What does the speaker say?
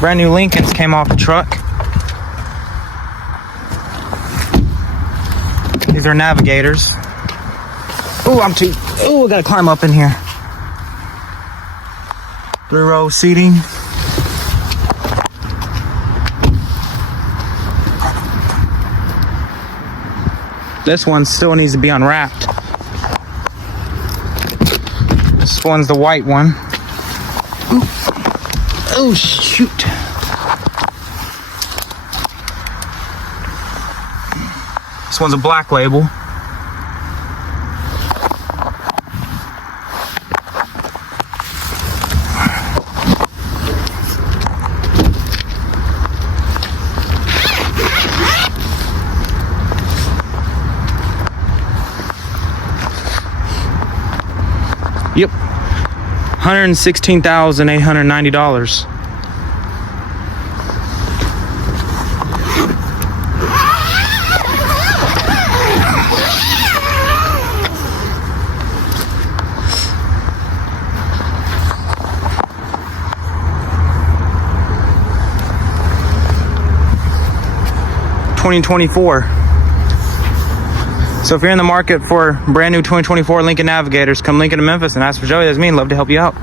Brand new Lincolns came off the truck. These are Navigators. Ooh, I gotta climb up in here. 3-row seating. This one still needs to be unwrapped. This one's the white one. Ooh. Oh, shoot. This one's a black label. Yep, $116,890. $2024. So if you're in the market for brand new 2024 Lincoln Navigators, come Lincoln to Memphis and ask for Joey. That's me. Love to help you out.